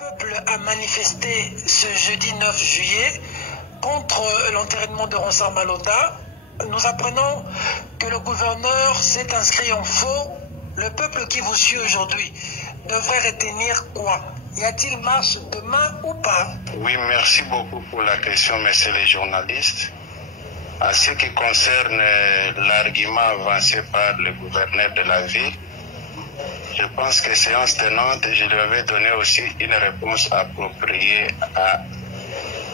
peuple a manifesté ce jeudi 9 juillet contre l'enterrement de Ronsard Malonda. Nous apprenons que le gouverneur s'est inscrit en faux. Le peuple qui vous suit aujourd'hui devrait retenir quoi? Y a-t-il marche demain ou pas? Oui, merci beaucoup pour la question, messieurs les journalistes. En ce qui concerne l'argument avancé par le gouverneur de la ville, je pense que séance tenante, je lui avais donné aussi une réponse appropriée à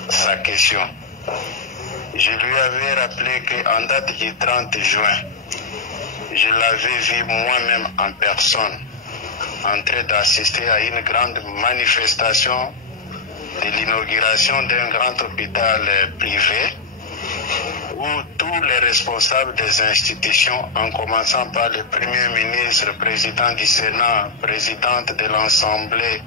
sa question. Je lui avais rappelé qu'en date du 30 juin, je l'avais vu moi-même en personne en train d'assister à une grande manifestation de l'inauguration d'un grand hôpital privé où tous les responsables des institutions, en commençant par le Premier ministre, président du Sénat, présidente de l'Assemblée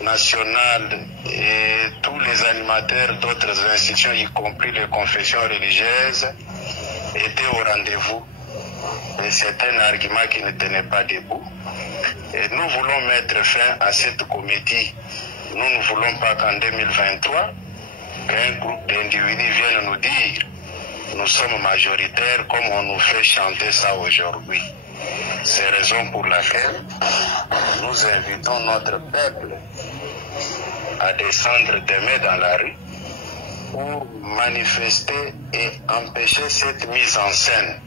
nationale et tous les animateurs d'autres institutions, y compris les confessions religieuses, étaient au rendez-vous. Et c'est un argument qui ne tenait pas debout. Et nous voulons mettre fin à cette comédie. Nous ne voulons pas qu'en 2023, qu'un groupe d'individus vienne nous dire nous sommes majoritaires comme on nous fait chanter ça aujourd'hui. C'est la raison pour laquelle nous invitons notre peuple à descendre demain dans la rue pour manifester et empêcher cette mise en scène.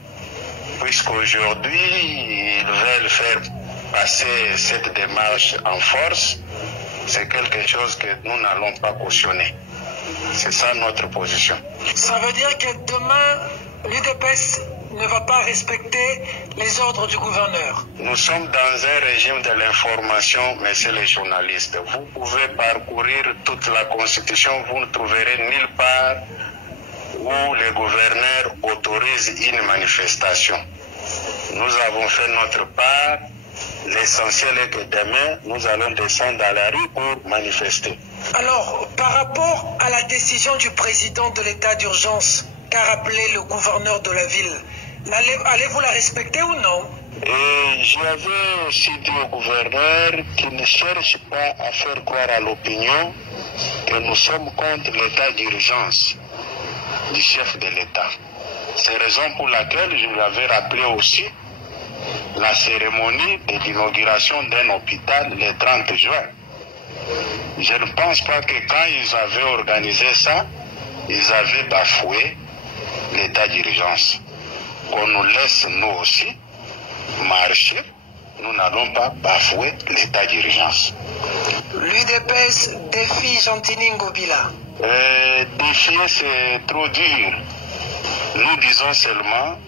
Puisqu'aujourd'hui, ils veulent faire passer cette démarche en force, c'est quelque chose que nous n'allons pas cautionner. C'est ça notre position. Ça veut dire que demain, l'UDPS ne va pas respecter les ordres du gouverneur. Nous sommes dans un régime de l'information, messieurs les journalistes. Vous pouvez parcourir toute la Constitution, vous ne trouverez nulle part où le gouverneur autorise une manifestation. Nous avons fait notre part. L'essentiel est que demain, nous allons descendre dans la rue pour manifester. Alors, par rapport à la décision du président de l'état d'urgence qu'a rappelé le gouverneur de la ville, allez-vous la respecter ou non? Et j'avais aussi dit au gouverneur qu'il ne cherche pas à faire croire à l'opinion que nous sommes contre l'état d'urgence du chef de l'État. C'est la raison pour laquelle je lui avais rappelé aussi la cérémonie de l'inauguration d'un hôpital le 30 juin. Je ne pense pas que quand ils avaient organisé ça, ils avaient bafoué l'état d'urgence. Qu'on nous laisse nous aussi marcher, nous n'allons pas bafouer l'état d'urgence. L'UDPS défie Gentini Ngobila. Défier, c'est trop dur. Nous disons seulement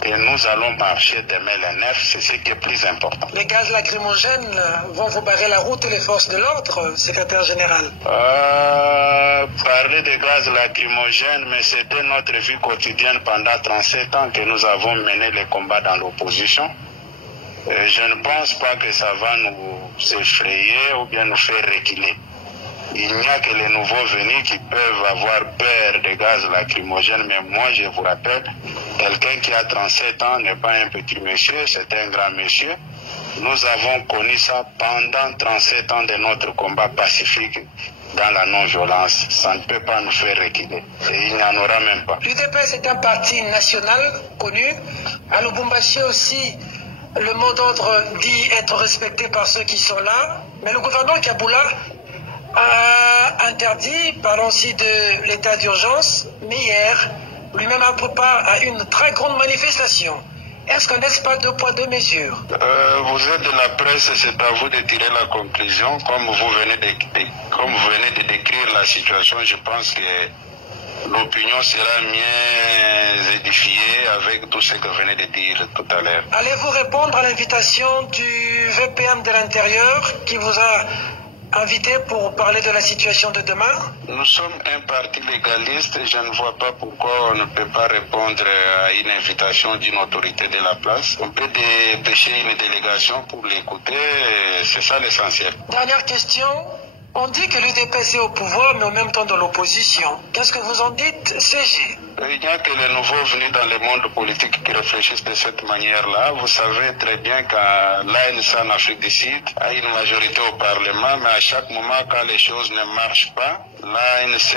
que nous allons marcher demain le 9, c'est ce qui est plus important. Les gaz lacrymogènes vont vous barrer la route, les forces de l'ordre, secrétaire général? Parler de gaz lacrymogènes, mais c'était notre vie quotidienne pendant 37 ans que nous avons mené les combats dans l'opposition. Je ne pense pas que ça va nous effrayer ou bien nous faire reculer. Il n'y a que les nouveaux venus qui peuvent avoir peur des gaz lacrymogènes, mais moi je vous rappelle, quelqu'un qui a 37 ans n'est pas un petit monsieur, c'est un grand monsieur. Nous avons connu ça pendant 37 ans de notre combat pacifique dans la non-violence. Ça ne peut pas nous faire reculer. Et il n'y en aura même pas. L'UDPS est un parti national connu. À Lubumbashi aussi, le mot d'ordre dit être respecté par ceux qui sont là. Mais le gouverneur Kabila a interdit, parlons aussi de l'état d'urgence, mais hier, lui-même a pris part à une très grande manifestation. Est-ce que n'est-ce pas deux poids, deux mesures? Vous êtes de la presse, c'est à vous de tirer la conclusion. Comme vous venez de décrire la situation, je pense que l'opinion sera mieux édifiée avec tout ce que vous venez de dire tout à l'heure. Allez-vous répondre à l'invitation du VPM de l'Intérieur qui vous a invité pour parler de la situation de demain? Nous sommes un parti légaliste et je ne vois pas pourquoi on ne peut pas répondre à une invitation d'une autorité de la place. On peut dépêcher une délégation pour l'écouter, c'est ça l'essentiel. Dernière question, On dit que l'UDPS est au pouvoir, mais en même temps dans l'opposition. Qu'est-ce que vous en dites, CG? Il n'y a que les nouveaux venus dans le monde politique qui réfléchissent de cette manière-là. Vous savez très bien que l'ANC en Afrique du Sud a une majorité au Parlement, mais à chaque moment, quand les choses ne marchent pas, l'ANC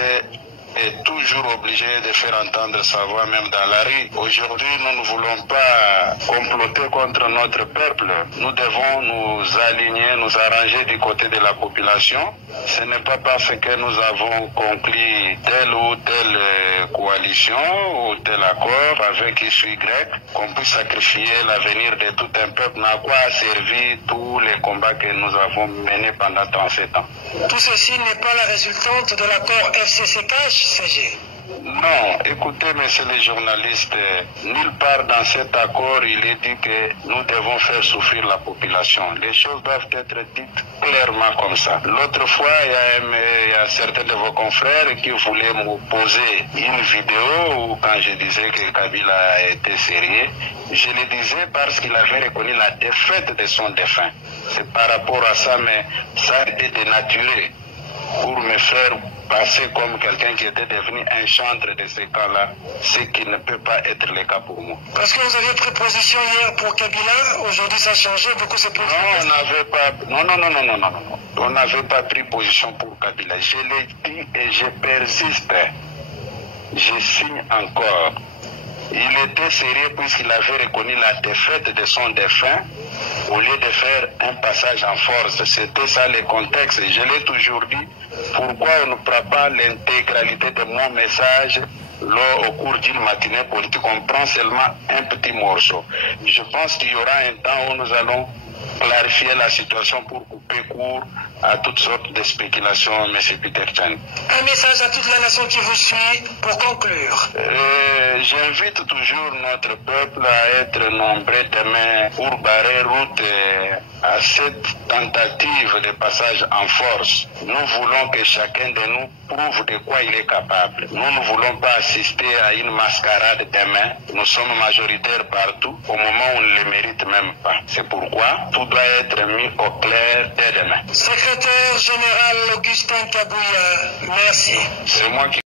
est toujours obligé de faire entendre sa voix même dans la rue. Aujourd'hui, nous ne voulons pas comploter contre notre peuple. Nous devons nous aligner, nous arranger du côté de la population. Ce n'est pas parce que nous avons conclu telle ou telle coalition ou tel accord avec Y qu'on puisse sacrifier l'avenir de tout un peuple. À quoi a servi tous les combats que nous avons menés pendant 37 ans. Tout ceci n'est pas la résultante de l'accord FCCH, CG? Non, écoutez, messieurs les journalistes, nulle part dans cet accord il est dit que nous devons faire souffrir la population. Les choses doivent être dites clairement comme ça. L'autre fois, il y a certains de vos confrères qui voulaient me poser une vidéo où quand je disais que Kabila a été sérieux, je le disais parce qu'il avait reconnu la défaite de son défunt. C'est par rapport à ça, mais ça a été dénaturé pour me faire passer comme quelqu'un qui était devenu un chantre de ce camp-là, ce qui ne peut pas être le cas pour moi. Parce que vous aviez pris position hier pour Kabila, aujourd'hui ça a changé, beaucoup se posent. Non, on n'avait pas. Non. On n'avait pas pris position pour Kabila. Je l'ai dit et je persiste. Je signe encore. Il était sérieux puisqu'il avait reconnu la défaite de son défunt au lieu de faire un passage en force. C'était ça le contexte. Je l'ai toujours dit. Pourquoi on ne prend pas l'intégralité de mon message au cours d'une matinée politique? On prend seulement un petit morceau. Je pense qu'il y aura un temps où nous allons clarifier la situation pour couper court à toutes sortes de spéculations, M. Peter Chan. Un message à toute la nation qui vous suit pour conclure. J'invite toujours notre peuple à être nombreux demain pour barrer route à cette tentative de passage en force. Nous voulons que chacun de nous prouve de quoi il est capable. Nous ne voulons pas assister à une mascarade demain. Nous sommes majoritaires partout au moment où on ne le mérite même pas. C'est pourquoi tout doit être mis au clair dès demain. Secrétaire général Augustin Kabouya, merci. C'est moi qui